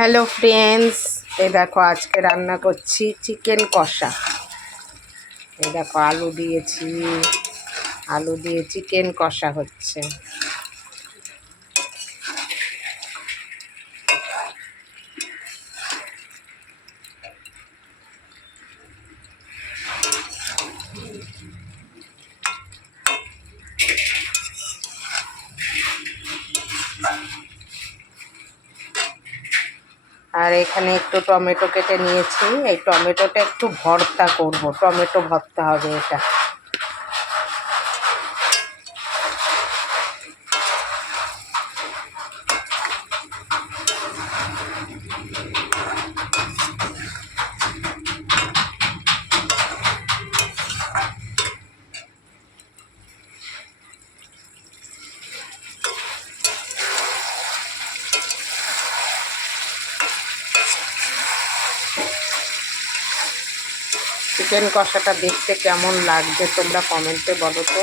Hello friends, এই দেখো আজকে রান্না করছি চিকেন কষা। এই দেখো আলু দিয়েছি, আলু দিয়ে চিকেন কষা হচ্ছে। আর এখানে একটু টমেটো কেটে নিয়েছি, এই টমেটোটা একটু ভর্তা করব, টমেটো ভর্তা হবে এটা। চিকেন কষাটা দেখতে কেমন লাগছে তোমরা কমেন্টে বলো তো।